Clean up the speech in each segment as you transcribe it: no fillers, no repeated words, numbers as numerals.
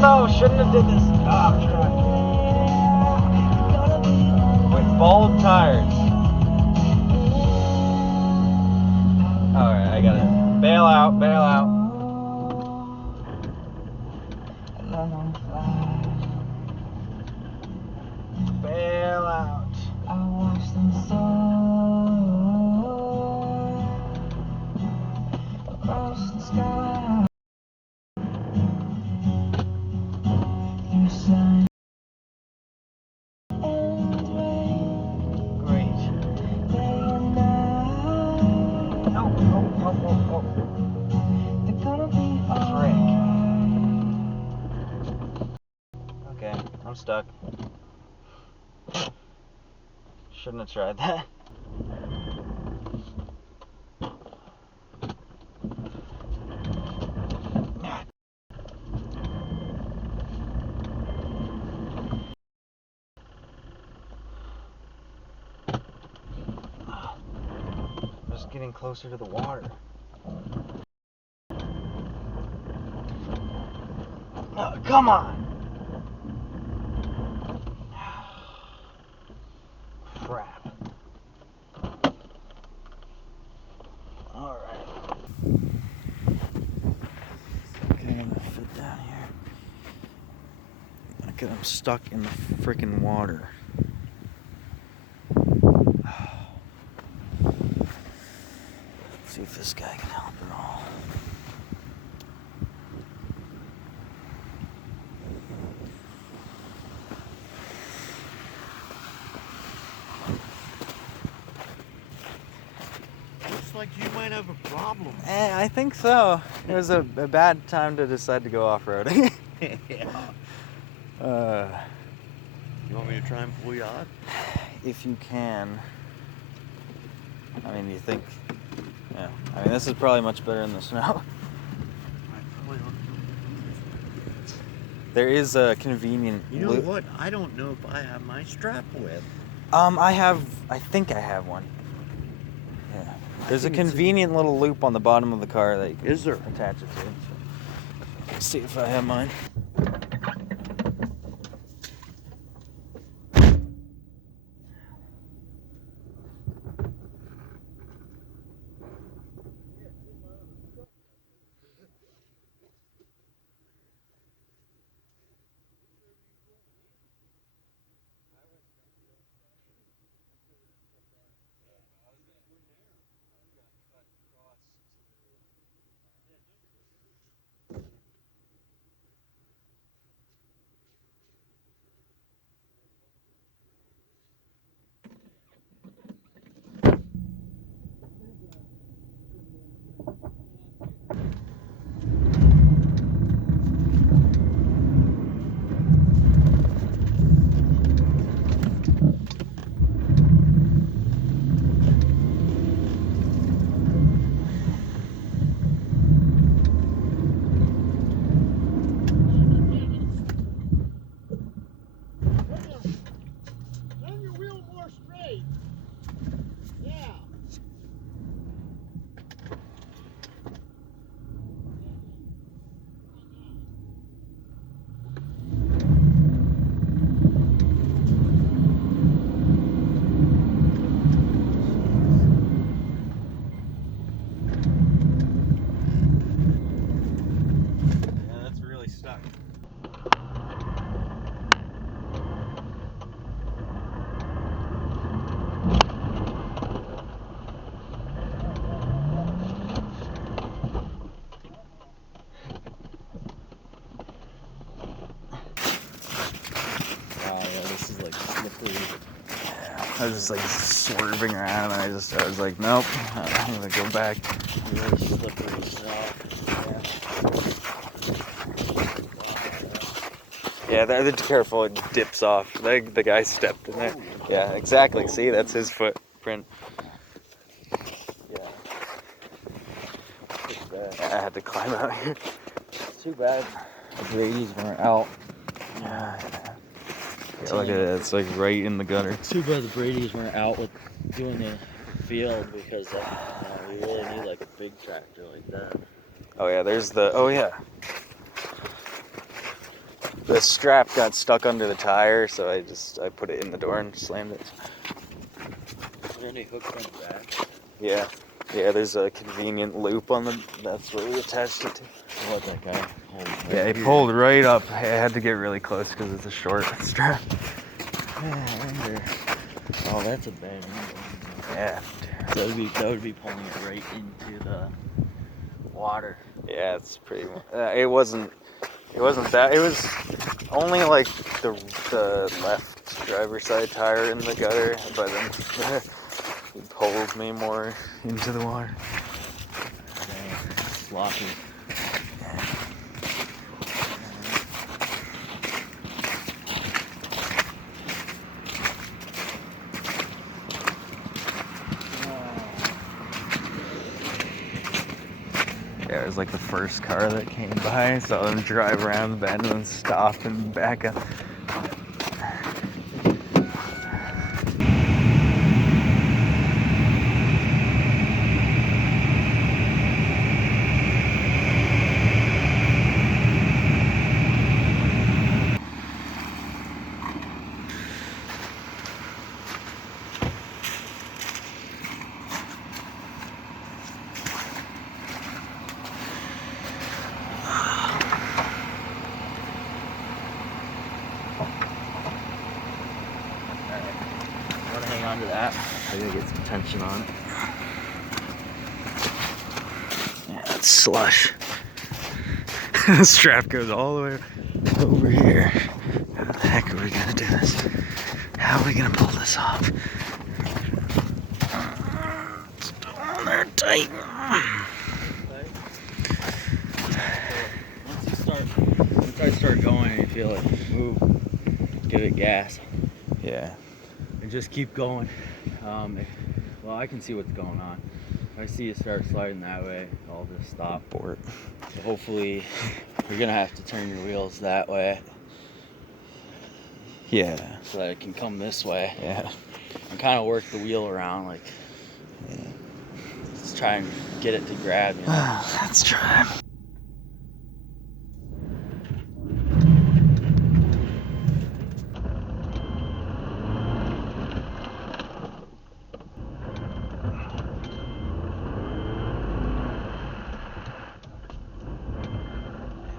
no, shouldn't have did this. Oh, with bulb tires. Alright, I gotta bail out, bail out. Bail out. I watched them soar across the sky. You sang and rain. Great. Day and night. Oh. They're gonna be alright. Okay, I'm stuck. Shouldn't have tried that. I'm just getting closer to the water. Oh, come on! Crap. Alright. Okay, I'm gonna fit down here. Okay, I'm stuck in the freaking water. Let's see if this guy can help at all. Looks like you might have a problem. I think so. It was a bad time to decide to go off-roading. Yeah. You want me to try and pull you out? If you can. I mean, you think... Yeah. I mean, this is probably much better in the snow. There is a convenient... You know what? I don't know if I have my strap with. I think I have one. Yeah. There's a convenient little loop on the bottom of the car that you can attach it to. Let's see if I have mine. I was just like swerving around, and I was like, nope, I'm gonna go back. Really slippery stuff. Yeah, they're careful, it dips off. The guy stepped in there. Yeah, exactly. See, that's his footprint. Yeah. I had to climb out here. Too bad the Brady's weren't out. Yeah, look at it. It's like right in the gutter. Too bad the Brady's weren't out with doing the field, because we really need like a big tractor like that. Oh yeah, there's the. Oh yeah. the strap got stuck under the tire, so I put it in the door and slammed it. Are there any hooks on the back? Yeah. Yeah, there's a convenient loop on the, that's where we attached it to. What, that guy? Yeah, he pulled right up. I had to get really close because it's a short strap. Yeah, I wonder. Oh, that's a bad one. Yeah. So that would be pulling it right into the water. Yeah, it's pretty. It wasn't that. It was only like the left driver's side tire in the gutter, but then it pulled me more into the water. Dang, sloppy. Yeah, it was like the first car that came by. Saw them drive around the bend and then stop and back up. Hang on to that. I gotta get some tension on it. Yeah, that's slush. The strap goes all the way over here. How the heck are we gonna do this? How are we gonna pull this off? It's still on there tight. Once I start going and you feel it move, give it gas. Yeah. And just keep going. Well, I can see what's going on. If I see you start sliding that way, I'll just stop. Board. So hopefully, you're gonna have to turn your wheels that way. Yeah. So that it can come this way. Yeah. And kind of work the wheel around, like, let's try and get it to grab. You know? Let's try.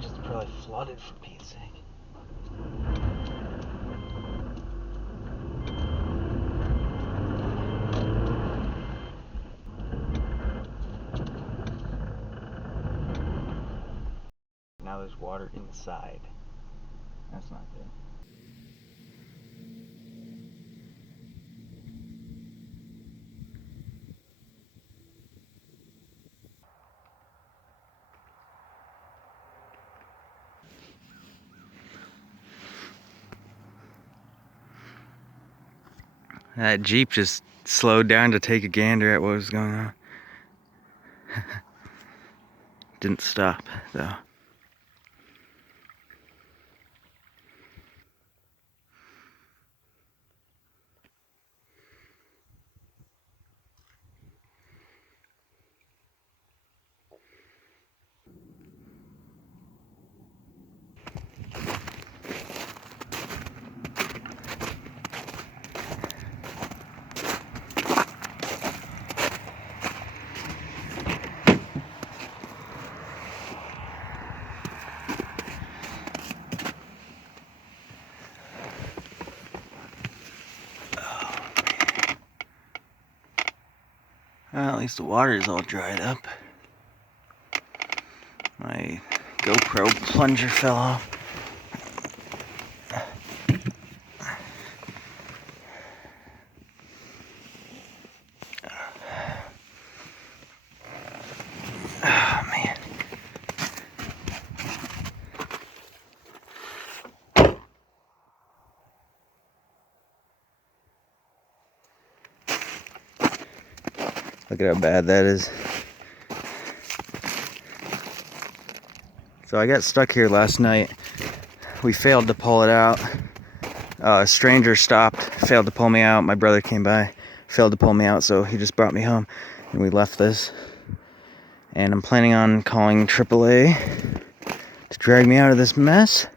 Just probably flooded for Pete's sake. Now there's water inside. That's not good. That Jeep just slowed down to take a gander at what was going on. Didn't stop, though. Well, at least the water is all dried up. My GoPro plunger fell off. Oh, man. Look at how bad that is. So I got stuck here last night. We failed to pull it out. A stranger stopped, failed to pull me out. My brother came by, failed to pull me out, so he just brought me home. And we left this. And I'm planning on calling AAA to drag me out of this mess.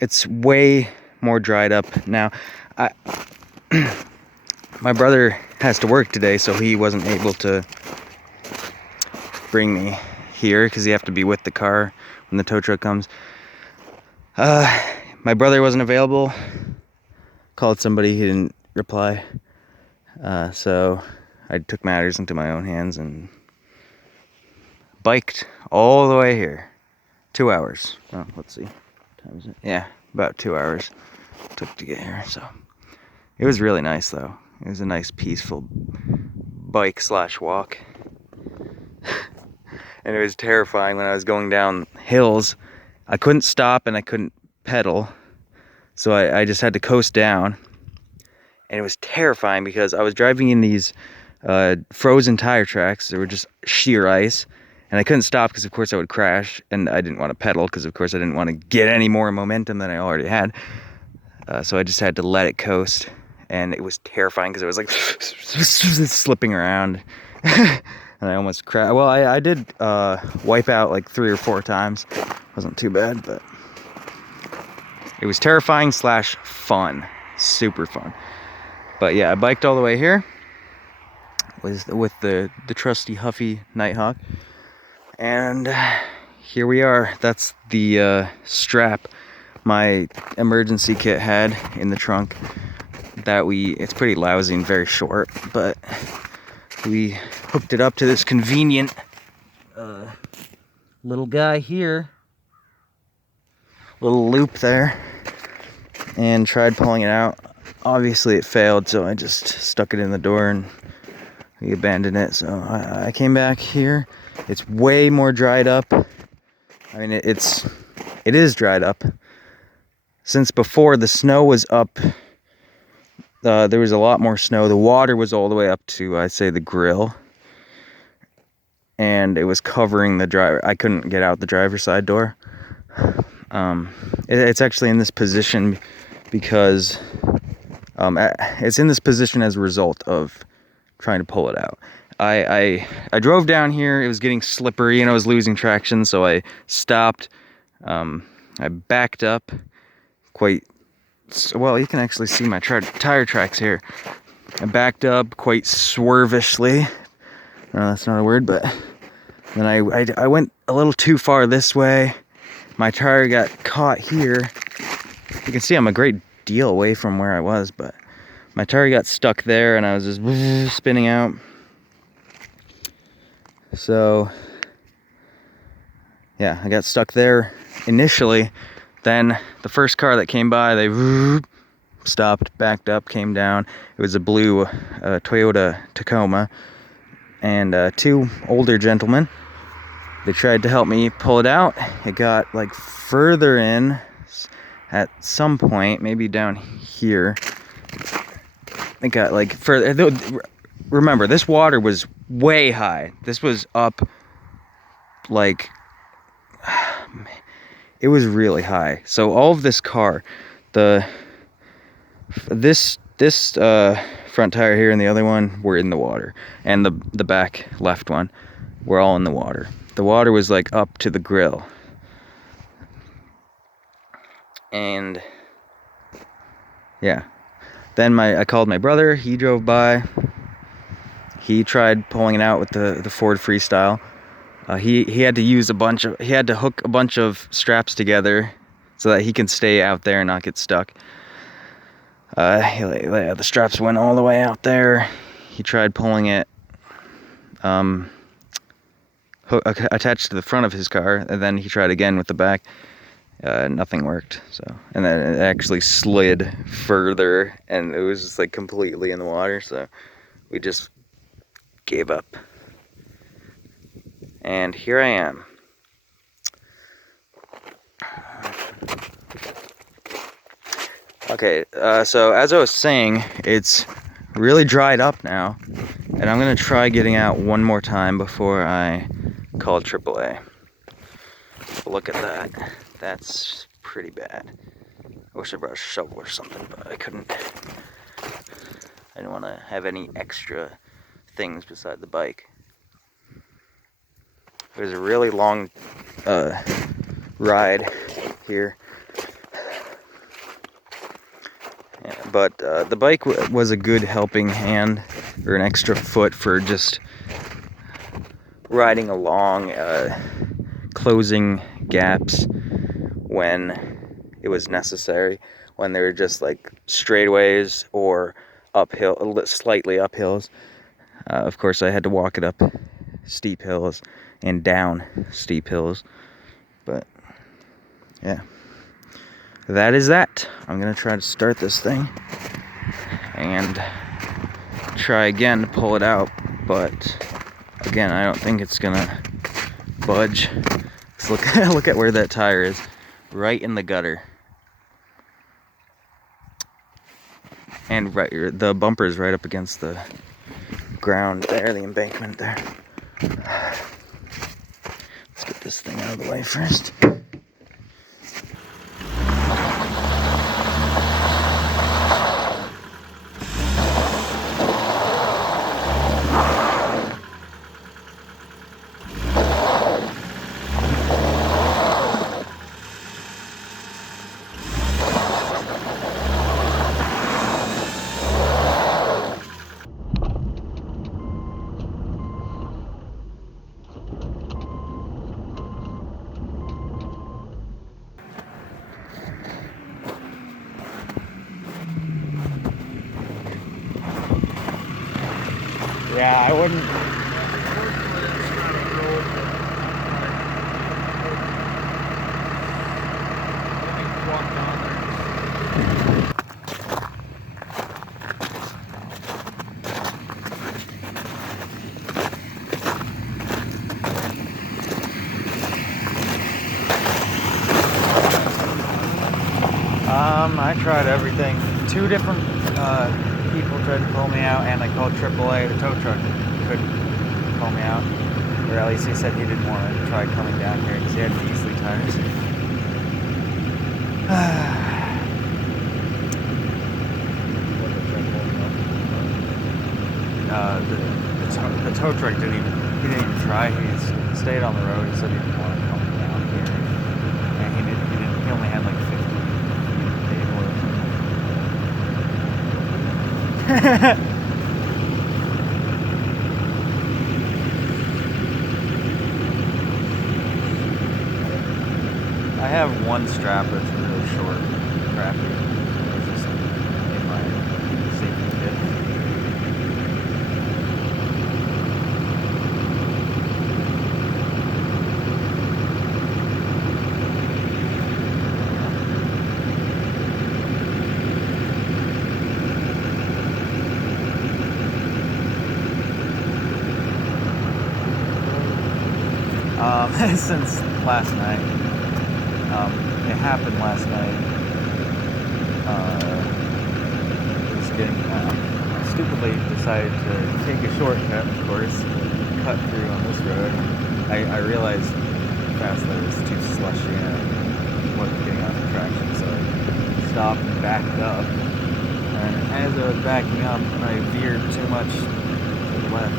It's way more dried up now. My brother has to work today, so he wasn't able to bring me here because you have to be with the car when the tow truck comes. My brother wasn't available. Called somebody, he didn't reply. So I took matters into my own hands and biked all the way here. 2 hours. Oh, let's see. What time is it? Yeah, about 2 hours took to get here. So it was really nice, though. It was a nice, peaceful bike/walk. And it was terrifying when I was going down hills. I couldn't stop and I couldn't pedal. So I just had to coast down. And it was terrifying because I was driving in these frozen tire tracks. They were just sheer ice. And I couldn't stop because, of course, I would crash. And I didn't want to pedal because, of course, I didn't want to get any more momentum than I already had. So I just had to let it coast. And it was terrifying because it was like slipping around. And I almost crashed. Well, I did wipe out like 3 or 4 times. Wasn't too bad, but it was terrifying / fun. Super fun. But yeah, I biked all the way here with the trusty Huffy Nighthawk. And here we are. That's the strap my emergency kit had in the trunk. It's pretty lousy and very short, but we hooked it up to this convenient little guy here. Little loop there. And tried pulling it out. Obviously it failed, so I just stuck it in the door and we abandoned it. So I came back here. It's way more dried up. I mean, it is dried up. Since before the snow was up, there was a lot more snow. The water was all the way up to, I'd say, the grill. And it was covering the driver. I couldn't get out the driver's side door. It's actually in this position because it's in this position as a result of trying to pull it out. I drove down here. It was getting slippery and I was losing traction, so I stopped. I backed up quite well. You can actually see my tire tracks here. I backed up quite swervishly. No, that's not a word, but then I went a little too far this way. My tire got caught here. You can see I'm a great deal away from where I was, but my tire got stuck there and I was just spinning out. So yeah, I got stuck there initially. Then the first car that came by, they stopped, backed up, came down. It was a blue Toyota Tacoma, and 2 older gentlemen. They tried to help me pull it out. It got like further in at some point, maybe down here. It got like further. Remember, this water was way high. This was up like, it was really high. So all of this car, this front tire here and the other one were in the water, and the back left one were all in the water. The water was like up to the grill. And yeah, then I called my brother. He drove by. He tried pulling it out with the Ford Freestyle. He had to hook a bunch of straps together so that he can stay out there and not get stuck. The straps went all the way out there. He tried pulling it attached to the front of his car, and then he tried again with the back. Nothing worked. So, and then it actually slid further, and it was just like completely in the water. So we just gave up. And here I am. Okay, so as I was saying, it's really dried up now, and I'm gonna try getting out one more time before I call AAA. Look at that. That's pretty bad. I wish I brought a shovel or something, but I couldn't. I didn't want to have any extra things beside the bike. It was a really long ride here. But the bike was a good helping hand, or an extra foot for just riding along, closing gaps when it was necessary, when they were just like straightaways or uphill, slightly uphills. Of course, I had to walk it up steep hills and down steep hills, but yeah, that is that. I'm gonna try to start this thing and try again to pull it out, but again, I don't think it's gonna budge. Let's look at where that tire is, right in the gutter, and right, the bumper is right up against the ground there, the embankment there. Let's get this thing out of the way first. Yeah, I wouldn't. I tried everything. 2 different people tried to pull me out, and I called AAA. The tow truck couldn't pull me out, or at least he said he didn't want to try coming down here because he had Beasley tires. The tow truck didn't even try. He stayed on the road. He said he didn't want to come down here, and he only had like 50 I have one strap that's really short, crappy. It's just in my safety kit. Since last night. It happened last night. Stupidly decided to take a shortcut, of course, cut through on this road. I realized fast that it was too slushy and I wasn't getting enough traction, so I stopped and backed up. And as I was backing up, I veered too much to the left,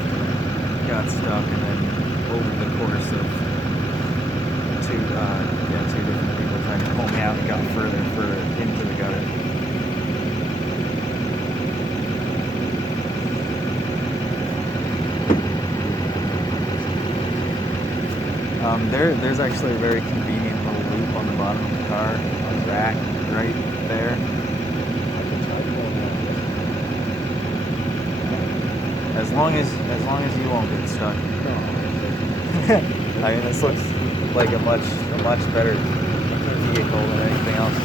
got stuck, and then over the course of two different people trying to pull me out and got further and further into the gutter. There's actually a very convenient little loop on the bottom of the car, on the rack, right there. As long as you won't get stuck. I mean, this looks like a much better vehicle than anything else.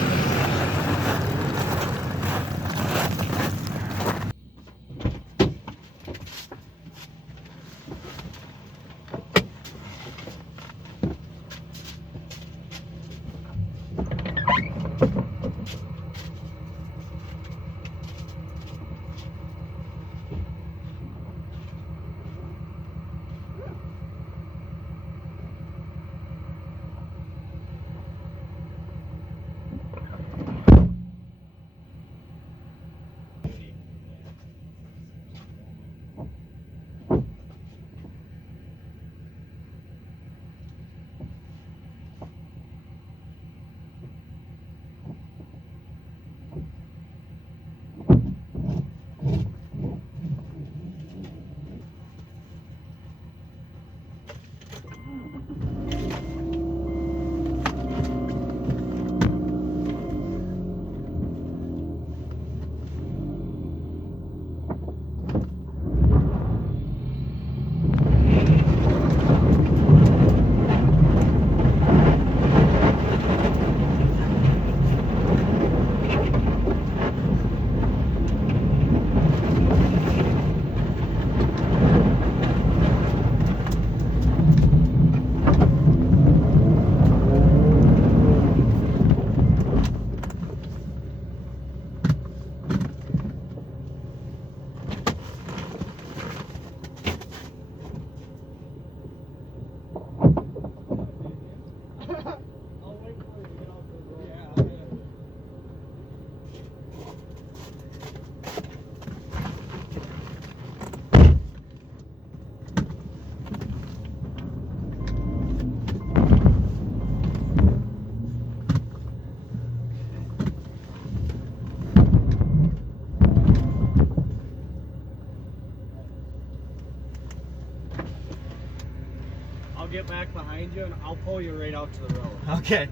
I'll get back behind you and I'll pull you right out to the road. Okay.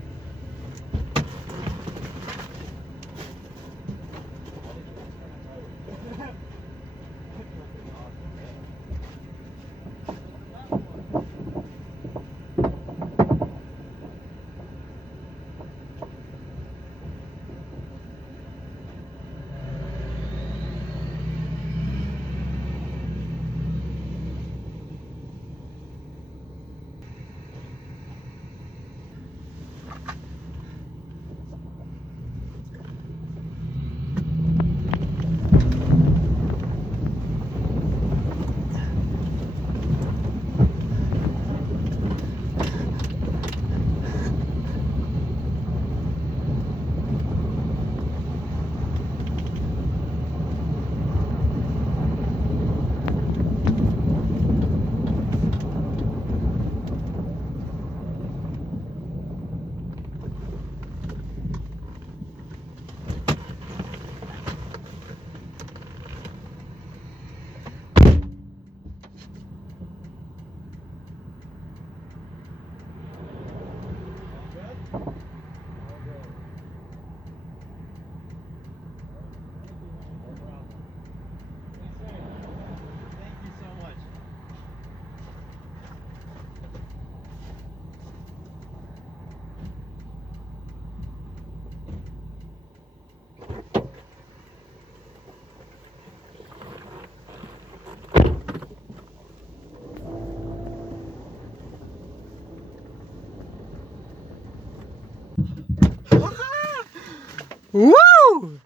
Woo!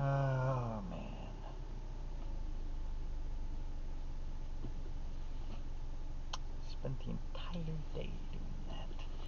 Oh man. Spent the entire day doing